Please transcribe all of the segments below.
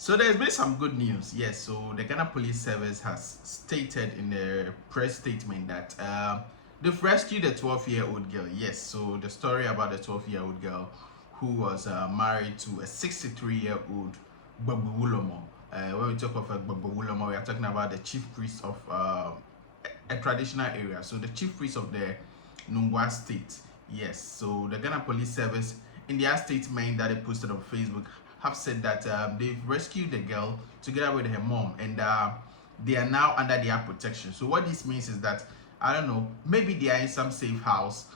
So there's been some good news. Yes, so the Ghana Police Service has stated in their press statement that they've rescued a 12-year-old girl. Yes, so the story about the 12-year-old girl who was married to a 63-year-old Babu Wulomo. When we talk of a Babu Wulomo, we are talking about the chief priest of a traditional area. So the chief priest of the Nungwa state. Yes, so the Ghana Police Service, in their statement that they posted on Facebook, have said that they've rescued the girl together with her mom, and they are now under their protection. So what this means is that, I don't know, maybe they are in some safe house,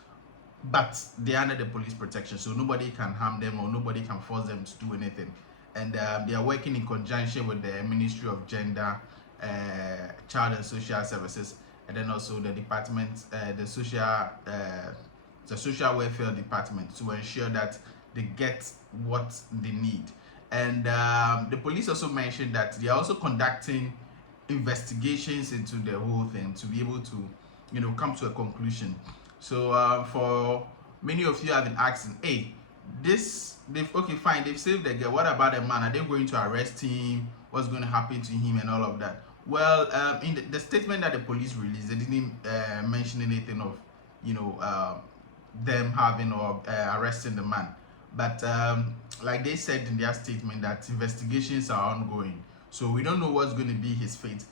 but they are under the police protection, so nobody can harm them or nobody can force them to do anything. And they are working in conjunction with the Ministry of Gender, Child and Social Services, and then also the department, the social welfare department, to ensure that they get what they need. And the police also mentioned that they are also conducting investigations into the whole thing to be able to, come to a conclusion. So for many of you have been asking, hey, okay, fine, they've saved the girl. What about the man? Are they going to arrest him? What's going to happen to him and all of that? Well, in the statement that the police released, they didn't mention anything of, them having or arresting the man. But like they said in their statement, that investigations are ongoing. So we don't know what's going to be his fate.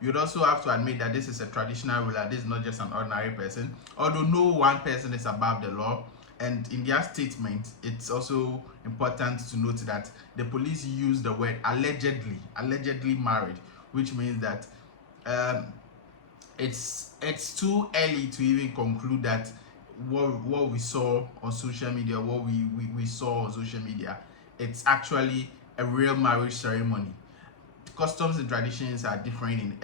You'd also have to admit that this is a traditional ruler. This is not just an ordinary person. Although no one person is above the law. And in their statement, it's also important to note that the police use the word allegedly married, which means that it's too early to even conclude that what we saw on social media, what we saw on social media, it's actually a real marriage ceremony. Customs and traditions are different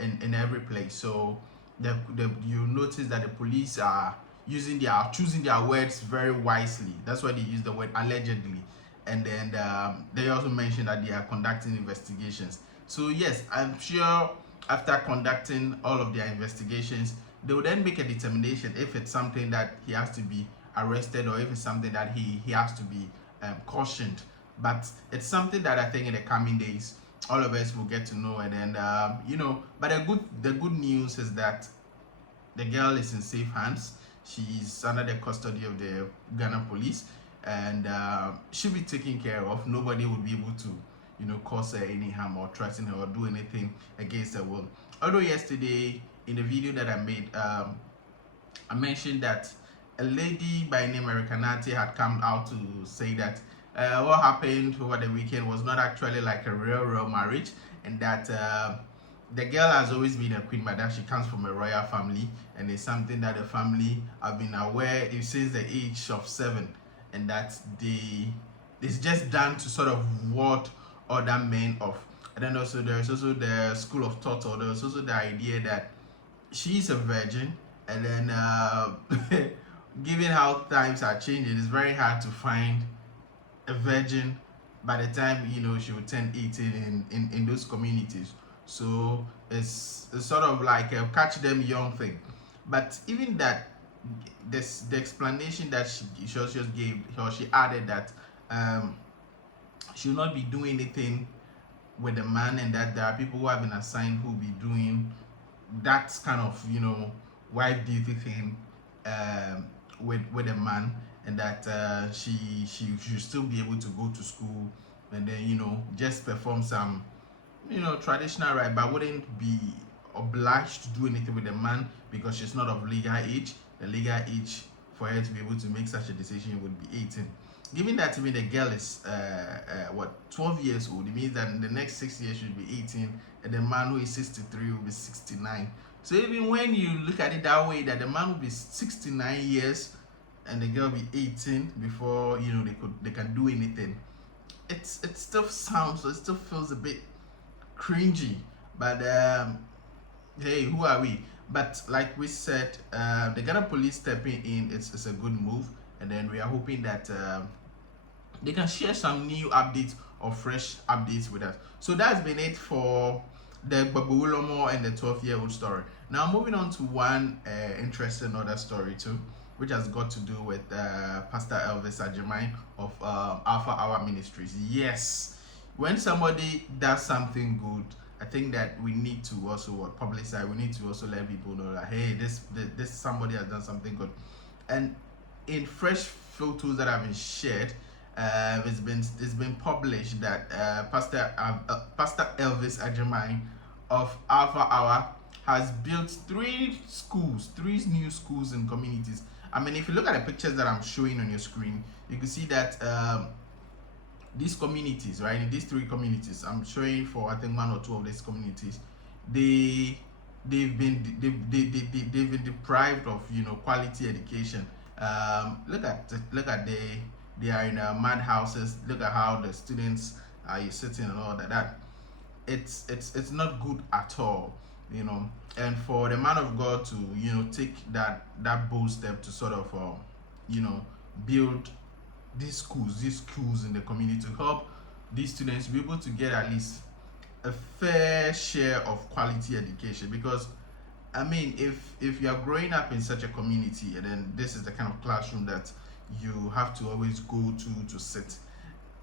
in every place. So you notice that the police are choosing their words very wisely. That's why they use the word allegedly. And then they also mentioned that they are conducting investigations. So yes, I'm sure after conducting all of their investigations, they will then make a determination if it's something that he has to be arrested or if it's something that he has to be cautioned. But it's something that I think in the coming days all of us will get to know. And then but the good news is that the girl is in safe hands. She's under the custody of the Ghana police, and she'll be taken care of. Nobody will be able to cause her any harm or threaten her or do anything against her will. Although yesterday in the video that I made, I mentioned that a lady by name Ericanati had come out to say that what happened over the weekend was not actually like a real marriage, and that the girl has always been a queen mother. She comes from a royal family, and it's something that the family have been aware of since the age of 7, and that it's just done to sort of ward other men off. And then also there's also the school of thought, or there's also the idea that she's a virgin, and then given how times are changing, it's very hard to find a virgin by the time she would turn 18 in those communities. So it's sort of like a catch them young thing. But even that, the explanation that she just gave, or she added that she will not be doing anything with the man, and that there are people who have been assigned who will be doing that kind of wife duty thing with a man, and that she should still be able to go to school and then just perform some traditional right, but wouldn't be obliged to do anything with a man because she's not of legal age. The legal age for her to be able to make such a decision would be 18. Given that even the girl is 12 years old, it means that in the next 6 years she should be 18, and the man who is 63 will be 69. So even when you look at it that way, that the man will be 69 years and the girl will be 18 before they can do anything, it still feels a bit cringy. But hey, who are we? But like we said, the Ghana police stepping in, it's a good move, and then we are hoping that they can share some new updates or fresh updates with us. So that's been it for the Babulomo and the 12-year-old story. Now moving on to one interesting other story too, which has got to do with Pastor Elvis Agyemang of Alpha Hour Ministries. Yes, when somebody does something good, I think that we need to also publicize. We need to also let people know that hey, this somebody has done something good. And in fresh photos that have been shared, it's been published that Pastor Elvis Agyemang of Alpha Hour has built three new schools in communities. I mean, if you look at the pictures that I'm showing on your screen, you can see that these communities, right, in these three communities, I'm showing for I think one or two of these communities, they've been deprived of quality education. Look at they are in mad houses. Look at how the students are sitting and all that. It's not good at all, and for the man of God to take that bold step to sort of build these schools in the community to help these students be able to get at least a fair share of quality education. Because I mean, if you are growing up in such a community, and then this is the kind of classroom that you have to always go to sit,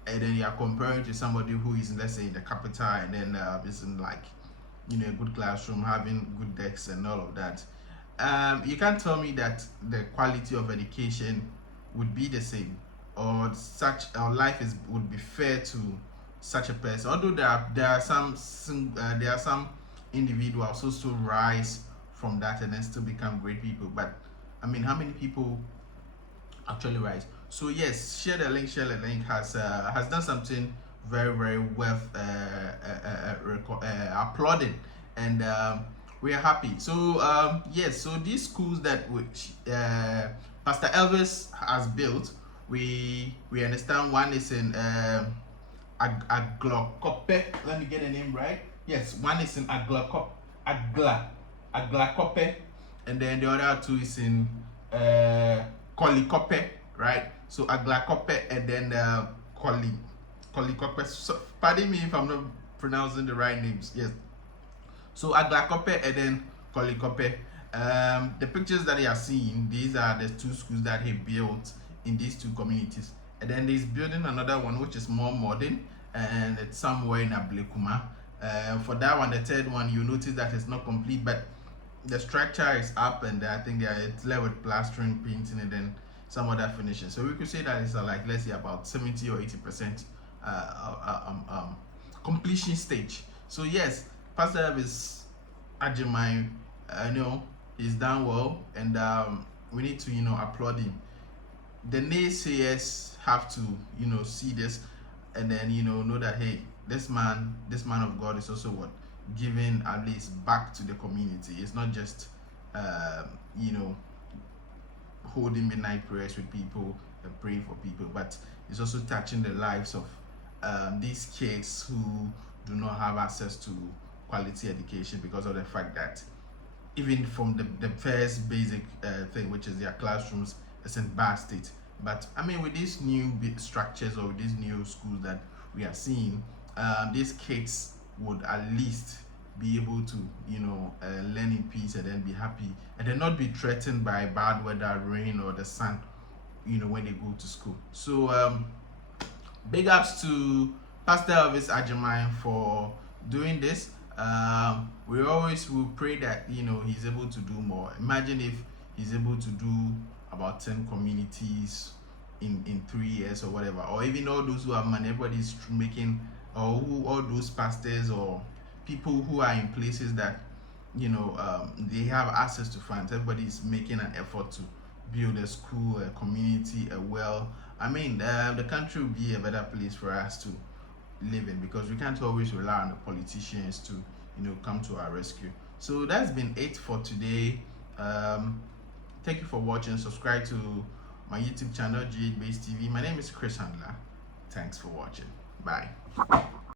and then you are comparing to somebody who is, let's say, in the capital, and then is in like a good classroom, having good desks and all of that. You can't tell me that the quality of education would be the same, or life would be fair to such a person. Although there are some individuals who still rise from that and then still become great people. But I mean, how many people actually rise? So yes, share the link. Has done something very, very worth applauding, and we are happy. So yes, so these schools that which Pastor Elvis has built, we understand one is in Aglakope. Let me get the name right. Yes, one is in Aglakope, and then the other two is in Kolikope, right? So Aglakope and then Kolikope. So, pardon me if I'm not pronouncing the right names. Yes. So Aglakope and then Kolikope. The pictures that you are seeing, these are the two schools that he built in these two communities. And then he's building another one which is more modern, and it's somewhere in Ablekuma. For that one, the third one, you notice that it's not complete, but the structure is up, and I think it's left with plastering, painting, and then some other finishing. So we could say that it's like, let's say, about 70 or 80% completion stage. So yes, Pastor Elvis Agyemang, he's done well, and we need to applaud him. The naysayers have to see this, and then know that hey, this man of God is also giving at least back to the community. It's not just holding midnight prayers with people and praying for people, but it's also touching the lives of these kids who do not have access to quality education because of the fact that even from the first basic thing, which is their classrooms, is in bad state. But I mean, with these new structures or with these new schools that we are seeing, these kids would at least be able to learn in peace and then be happy, and then not be threatened by bad weather, rain, or the sun when they go to school. So big ups to Pastor Elvis Agyemang for doing this. We always will pray that he's able to do more. Imagine if he's able to do about 10 communities in 3 years or whatever, or even all those who have money. Everybody's making, or all those pastors or people who are in places that they have access to funds. Everybody's making an effort to build a school, a community, I mean, the country will be a better place for us to live in, because we can't always rely on the politicians to come to our rescue. So that's been it for today. Thank you for watching. Subscribe to my YouTube channel, GH Base TV. My name is Chris Handler. Thanks for watching. Bye.